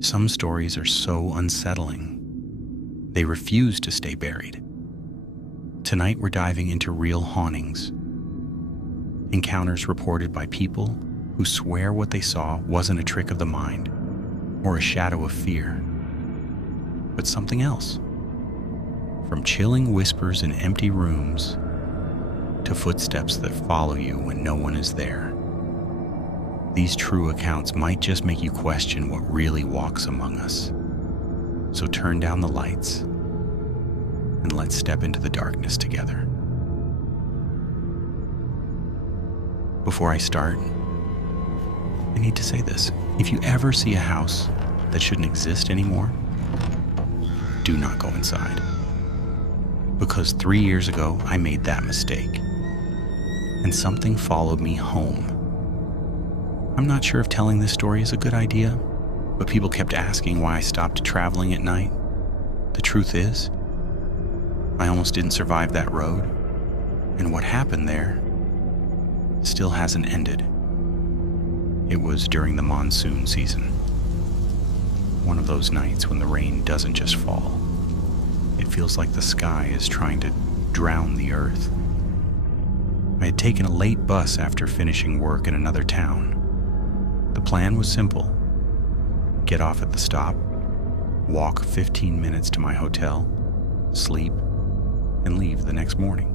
Some stories are so unsettling, they refuse to stay buried. Tonight we're diving into real hauntings. Encounters reported by people who swear what they saw wasn't a trick of the mind or a shadow of fear, but something else. From chilling whispers in empty rooms to footsteps that follow you when no one is there. These true accounts might just make you question what really walks among us. So turn down the lights and let's step into the darkness together. Before I start, I need to say this. If you ever see a house that shouldn't exist anymore, do not go inside. Because 3 years ago, I made that mistake. And something followed me home. I'm not sure if telling this story is a good idea, but people kept asking why I stopped traveling at night. The truth is, I almost didn't survive that road, and what happened there still hasn't ended. It was during the monsoon season. One of those nights when the rain doesn't just fall. It feels like the sky is trying to drown the earth. I had taken a late bus after finishing work in another town. The plan was simple. Get off at the stop, walk 15 minutes to my hotel, sleep, and leave the next morning.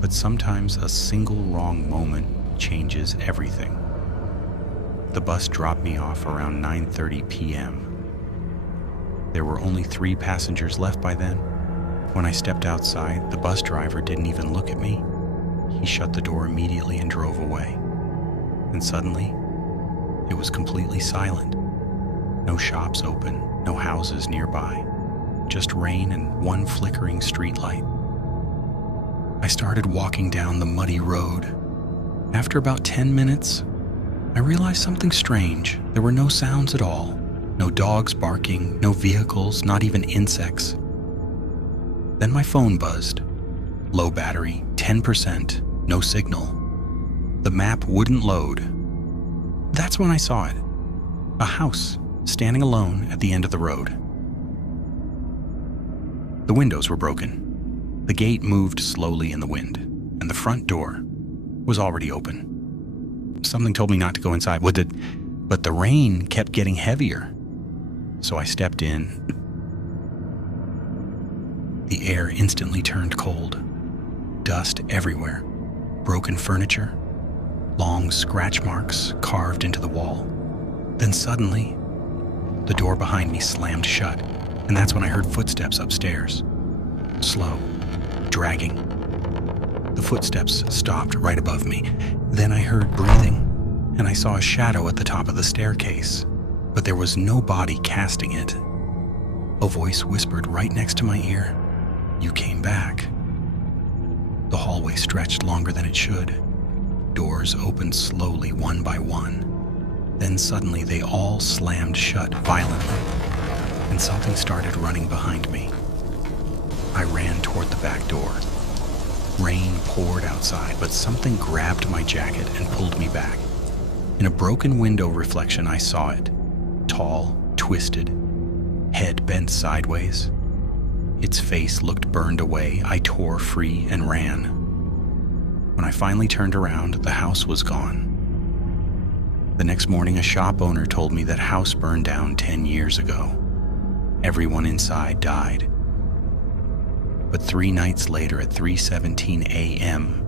But sometimes a single wrong moment changes everything. The bus dropped me off around 9:30 p.m. There were only 3 passengers left by then. When I stepped outside, the bus driver didn't even look at me. He shut the door immediately and drove away. And suddenly, it was completely silent. No shops open, no houses nearby, just rain and one flickering streetlight. I started walking down the muddy road. After about 10 minutes, I realized something strange. There were no sounds at all. No dogs barking, no vehicles, not even insects. Then my phone buzzed. Low battery, 10%, no signal. The map wouldn't load. That's when I saw it. A house, standing alone at the end of the road. The windows were broken. The gate moved slowly in the wind, and the front door was already open. Something told me not to go inside, but the rain kept getting heavier. So I stepped in. The air instantly turned cold. Dust everywhere. Broken furniture. Long scratch marks carved into the wall. Then suddenly, the door behind me slammed shut, and that's when I heard footsteps upstairs. Slow, dragging. The footsteps stopped right above me. Then I heard breathing, and I saw a shadow at the top of the staircase, but there was no body casting it. A voice whispered right next to my ear, "You came back." The hallway stretched longer than it should. Doors opened slowly, one by one. Then suddenly they all slammed shut violently, and something started running behind me. I ran toward the back door. Rain poured outside, but something grabbed my jacket and pulled me back. In a broken window reflection, I saw it. Tall, twisted, head bent sideways. Its face looked burned away. I tore free and ran. When I finally turned around, the house was gone. The next morning, a shop owner told me that house burned down 10 years ago. Everyone inside died. But 3 nights later at 3:17 a.m.,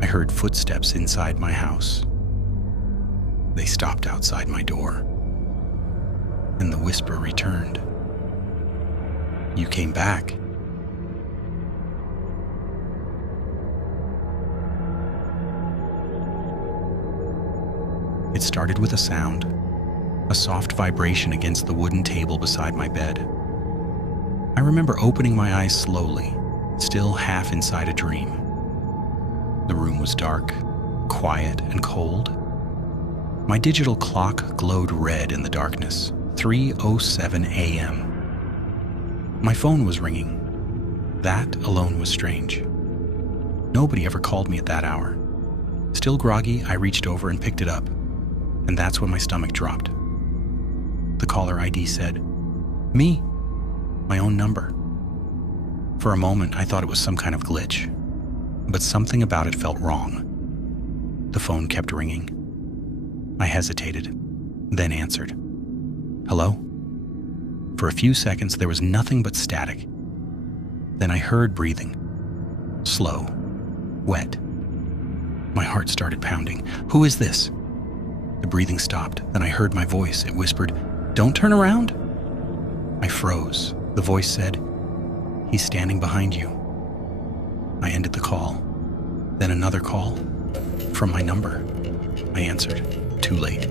I heard footsteps inside my house. They stopped outside my door, and the whisper returned. "You came back." It started with a sound, a soft vibration against the wooden table beside my bed. I remember opening my eyes slowly, still half inside a dream. The room was dark, quiet, and cold. My digital clock glowed red in the darkness, 3:07 a.m. My phone was ringing. That alone was strange. Nobody ever called me at that hour. Still groggy, I reached over and picked it up, and that's when my stomach dropped. The caller ID said, "Me," my own number. For a moment, I thought it was some kind of glitch, but something about it felt wrong. The phone kept ringing. I hesitated, then answered. "Hello?" For a few seconds, there was nothing but static. Then I heard breathing. Slow, wet. My heart started pounding. "Who is this?" The breathing stopped. Then I heard my voice. It whispered, "Don't turn around." I froze. The voice said, "He's standing behind you." I ended the call. Then another call. From my number. I answered. Too late.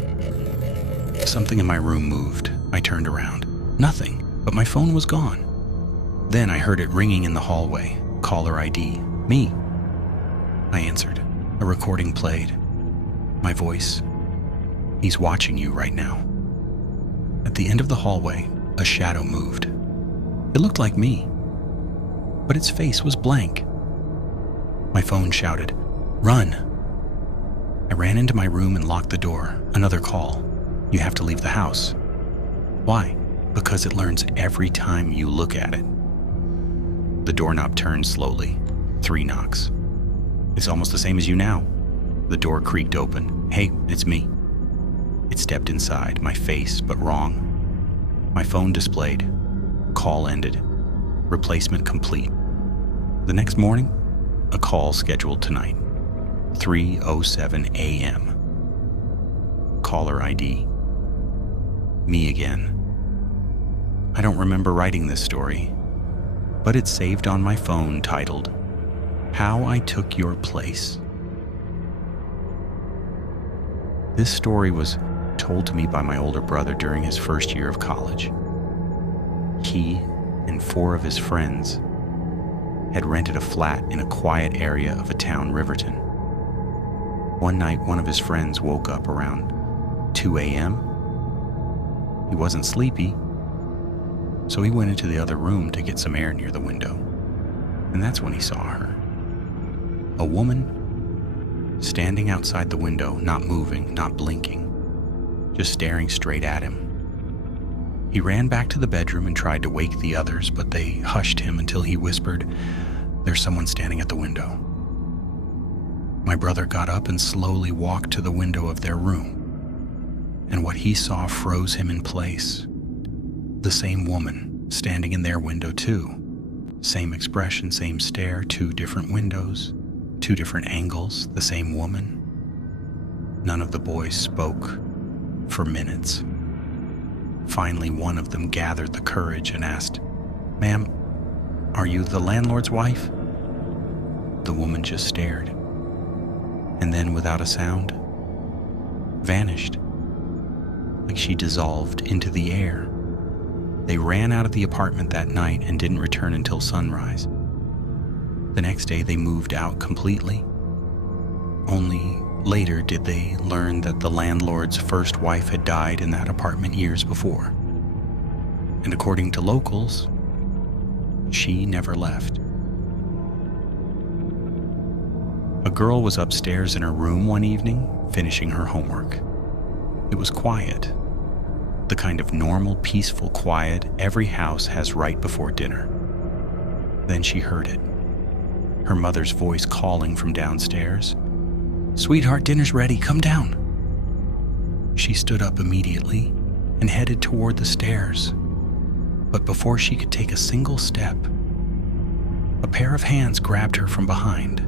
Something in my room moved. I turned around. Nothing, but my phone was gone. Then I heard it ringing in the hallway. Caller ID. "Me." I answered. A recording played. My voice. "He's watching you right now." At the end of the hallway, a shadow moved. It looked like me, but its face was blank. My phone shouted, "Run!" I ran into my room and locked the door. Another call. "You have to leave the house." Why? Because it learns every time you look at it. The doorknob turned slowly. 3 knocks. "It's almost the same as you now." The door creaked open. "Hey, it's me." It stepped inside, my face, but wrong. My phone displayed. Call ended. Replacement complete. The next morning, a call scheduled tonight. 3:07 a.m. Caller ID. Me again. I don't remember writing this story, but it's saved on my phone titled, "How I Took Your Place." This story was told to me by my older brother during his first year of college. He and 4 of his friends had rented a flat in a quiet area of a town, Riverton. One night, one of his friends woke up around 2 a.m. He wasn't sleepy, so he went into the other room to get some air near the window, and that's when he saw her. A woman standing outside the window, not moving, not blinking, just staring straight at him. He ran back to the bedroom and tried to wake the others, but they hushed him until he whispered, "There's someone standing at the window." My brother got up and slowly walked to the window of their room, and what he saw froze him in place. The same woman standing in their window too. Same expression, same stare, 2 different windows, 2 different angles, the same woman. None of the boys spoke for minutes. Finally, one of them gathered the courage and asked, "Ma'am, are you the landlord's wife?" The woman just stared, and then without a sound, vanished, like she dissolved into the air. They ran out of the apartment that night and didn't return until sunrise. The next day they moved out completely. Only later did they learn that the landlord's first wife had died in that apartment years before. And according to locals, she never left. A girl was upstairs in her room one evening, finishing her homework. It was quiet, the kind of normal, peaceful quiet every house has right before dinner. Then she heard it, her mother's voice calling from downstairs, "Sweetheart, dinner's ready, come down." She stood up immediately and headed toward the stairs. But before she could take a single step, a pair of hands grabbed her from behind.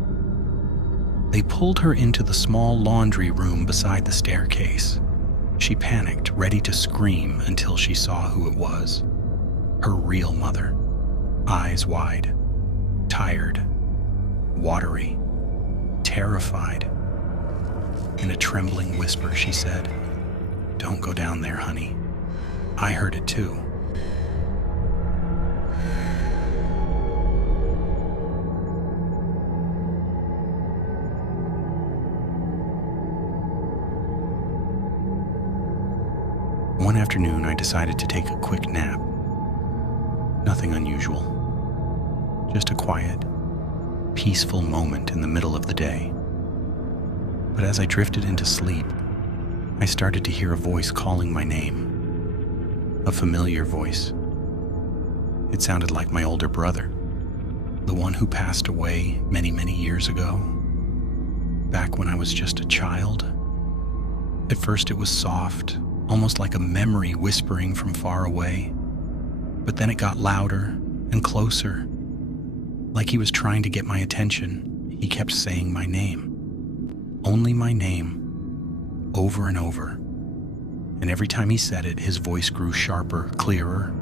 They pulled her into the small laundry room beside the staircase. She panicked, ready to scream until she saw who it was. Her real mother. Eyes wide, tired, watery, terrified. In a trembling whisper, she said, "Don't go down there, honey. I heard it too." One afternoon, I decided to take a quick nap. Nothing unusual. Just a quiet, peaceful moment in the middle of the day. But as I drifted into sleep, I started to hear a voice calling my name. A familiar voice. It sounded like my older brother, the one who passed away many, many years ago, back when I was just a child. At first it was soft, almost like a memory whispering from far away, but then it got louder and closer, like he was trying to get my attention. He kept saying my name, only my name, over and over. And every time he said it, his voice grew sharper, clearer,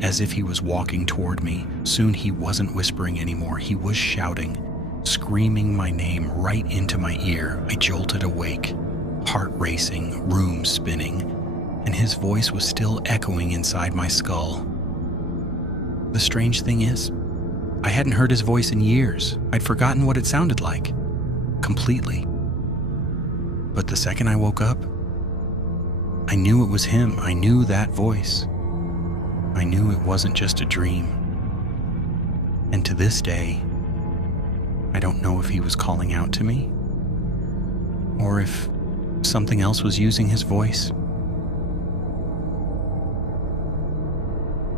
as if he was walking toward me. Soon he wasn't whispering anymore. He was shouting, screaming my name right into my ear. I jolted awake, heart racing, room spinning, and his voice was still echoing inside my skull. The strange thing is, I hadn't heard his voice in years. I'd forgotten what it sounded like, completely. But the second I woke up, I knew it was him. I knew that voice. I knew it wasn't just a dream. And to this day, I don't know if he was calling out to me or if something else was using his voice.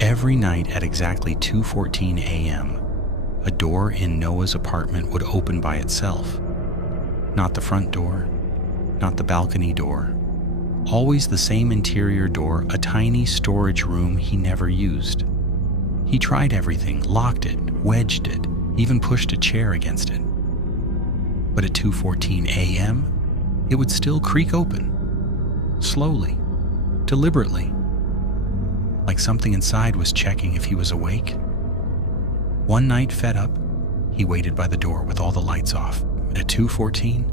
Every night at exactly 2:14 a.m., a door in Noah's apartment would open by itself. Not the front door, not the balcony door. Always the same interior door, a tiny storage room he never used. He tried everything, locked it, wedged it, even pushed a chair against it. But at 2:14 a.m., it would still creak open, slowly, deliberately, like something inside was checking if he was awake. One night, fed up, he waited by the door with all the lights off. At 2:14,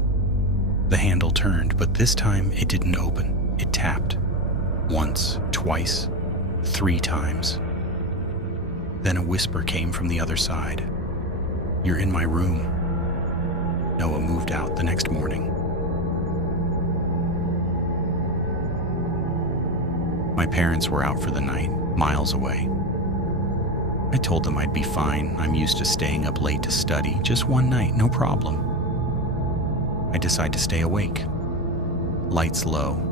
the handle turned, but this time it didn't open. It tapped. Once, twice, 3 times. Then a whisper came from the other side. "You're in my room." Noah moved out the next morning. My parents were out for the night, miles away. I told them I'd be fine. I'm used to staying up late to study. Just one night, no problem. I decide to stay awake. Lights low.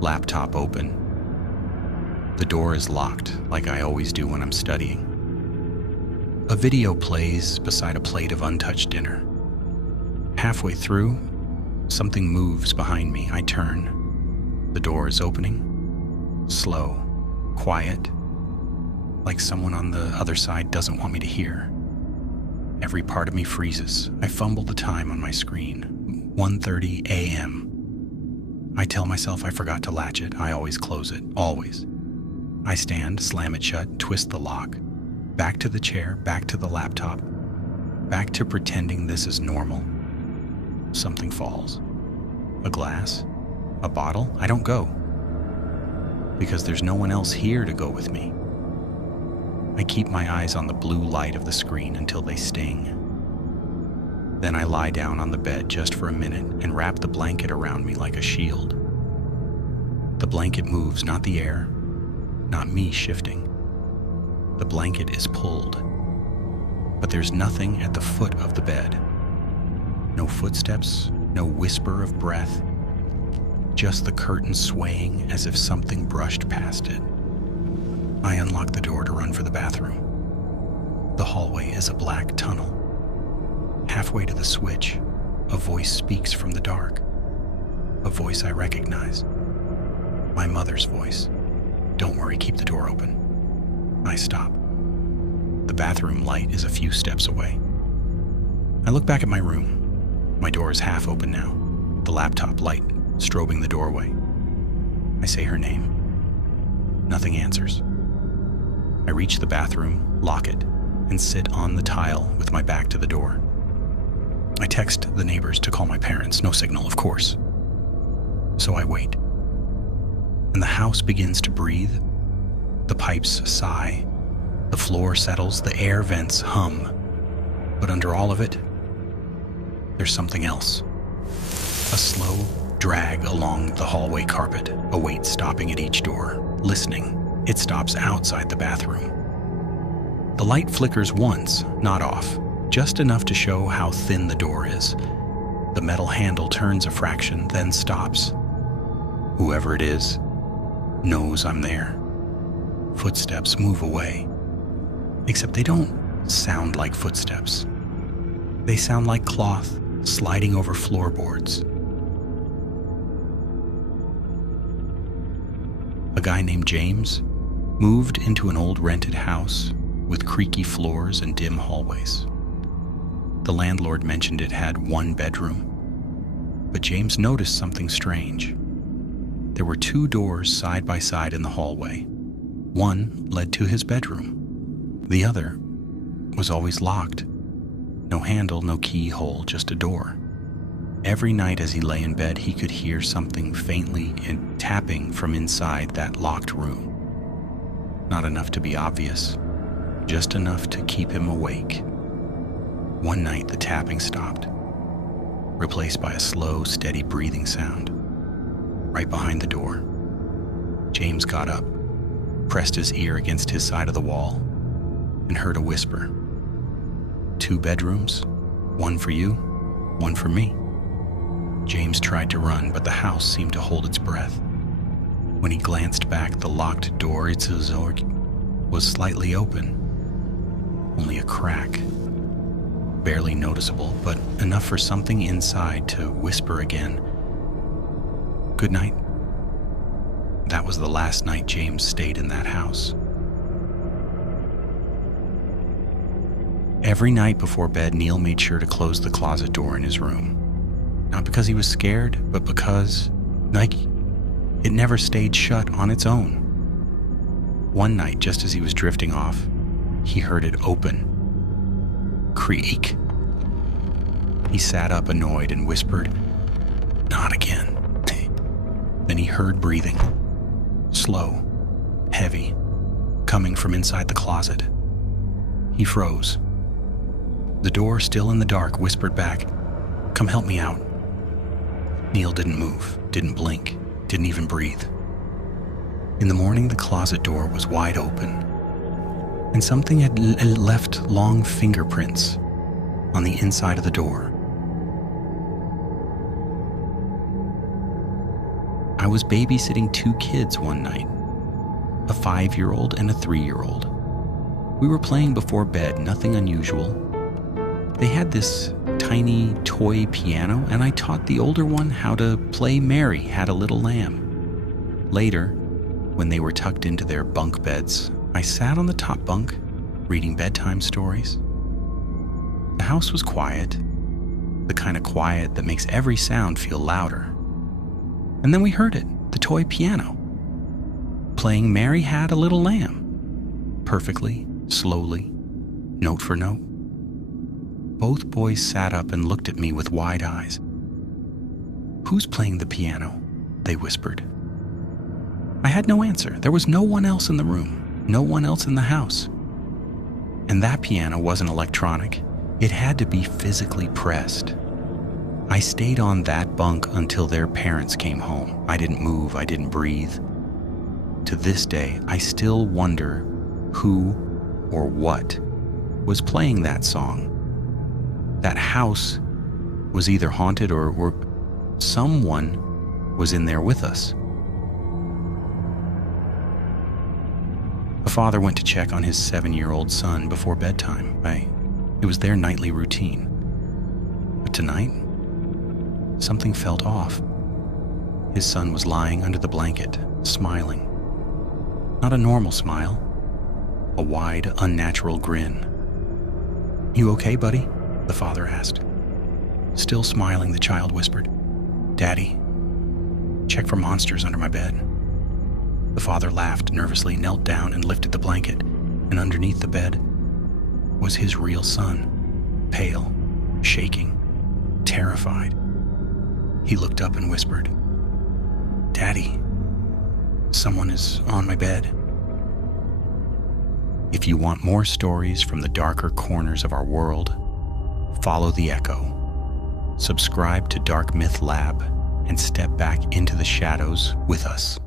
Laptop open. The door is locked, like I always do when I'm studying. A video plays beside a plate of untouched dinner. Halfway through, something moves behind me. I turn. The door is opening. Slow, quiet, like someone on the other side doesn't want me to hear. Every part of me freezes. I fumble the time on my screen. 1:30 a.m. I tell myself I forgot to latch it. I always close it, always. I stand, slam it shut, twist the lock. Back to the chair, back to the laptop, back to pretending this is normal. Something falls. A glass? A bottle? I don't go. Because there's no one else here to go with me. I keep my eyes on the blue light of the screen until they sting. Then I lie down on the bed just for a minute and wrap the blanket around me like a shield. The blanket moves, not the air, not me shifting. The blanket is pulled. But there's nothing at the foot of the bed. No footsteps, no whisper of breath. Just the curtain swaying as if something brushed past it. I unlock the door to run for the bathroom. The hallway is a black tunnel. Halfway to the switch, a voice speaks from the dark. A voice I recognize. My mother's voice. "Don't worry, keep the door open." I stop. The bathroom light is a few steps away. I look back at my room. My door is half open now, the laptop light strobing the doorway. I say her name. Nothing answers. I reach the bathroom, lock it, and sit on the tile with my back to the door. I text the neighbors to call my parents. No signal, of course. So I wait. And the house begins to breathe. The pipes sigh. The floor settles. The air vents hum. But under all of it, there's something else. A slow drag along the hallway carpet, a weight stopping at each door, listening. It stops outside the bathroom. The light flickers once, not off, just enough to show how thin the door is. The metal handle turns a fraction, then stops. Whoever it is knows I'm there. footsteps move away. Except they don't sound like footsteps. They sound like cloth sliding over floorboards. A guy named James moved into an old rented house with creaky floors and dim hallways. The landlord mentioned it had one bedroom, but James noticed something strange. There were 2 doors side by side in the hallway. One led to his bedroom. The other was always locked. No handle, no keyhole, just a door. Every night as he lay in bed, he could hear something faintly tapping from inside that locked room. Not enough to be obvious, just enough to keep him awake. One night the tapping stopped, replaced by a slow, steady breathing sound. Right behind the door, James got up, pressed his ear against his side of the wall, and heard a whisper. 2 bedrooms, one for you, one for me. James tried to run, but the house seemed to hold its breath. When he glanced back, the locked door, was slightly open. Only a crack. Barely noticeable, but enough for something inside to whisper again. Good night. That was the last night James stayed in that house. Every night before bed, Neil made sure to close the closet door in his room. Not because he was scared, but because, it never stayed shut on its own. One night, just as he was drifting off, he heard it open. Creak. He sat up annoyed and whispered, "Not again." Then he heard breathing. Slow, heavy, coming from inside the closet. He froze. The door, still in the dark, whispered back, "Come help me out." Neil didn't move, didn't blink, didn't even breathe. In the morning, the closet door was wide open, and something had left long fingerprints on the inside of the door. I was babysitting 2 kids one night, a 5-year-old and a 3-year-old. We were playing before bed, nothing unusual. They had this tiny toy piano, and I taught the older one how to play Mary Had a Little Lamb. Later, when they were tucked into their bunk beds, I sat on the top bunk, reading bedtime stories. The house was quiet, the kind of quiet that makes every sound feel louder. And then we heard it, the toy piano, playing Mary Had a Little Lamb, perfectly, slowly, note for note. Both boys sat up and looked at me with wide eyes. "Who's playing the piano?" they whispered. I had no answer. There was no one else in the room, no one else in the house. And that piano wasn't electronic. It had to be physically pressed. I stayed on that bunk until their parents came home. I didn't move, I didn't breathe. To this day, I still wonder who or what was playing that song. That house was either haunted or someone was in there with us. A father went to check on his 7-year-old son before bedtime. It was their nightly routine. But tonight, something felt off. His son was lying under the blanket, smiling. Not a normal smile, a wide, unnatural grin. "You okay, buddy?" the father asked. Still smiling, the child whispered, "Daddy, check for monsters under my bed." The father laughed nervously, knelt down and lifted the blanket, and underneath the bed was his real son, pale, shaking, terrified. He looked up and whispered, "Daddy, someone is on my bed." If you want more stories from the darker corners of our world, follow the echo, subscribe to Dark Myth Lab, and step back into the shadows with us.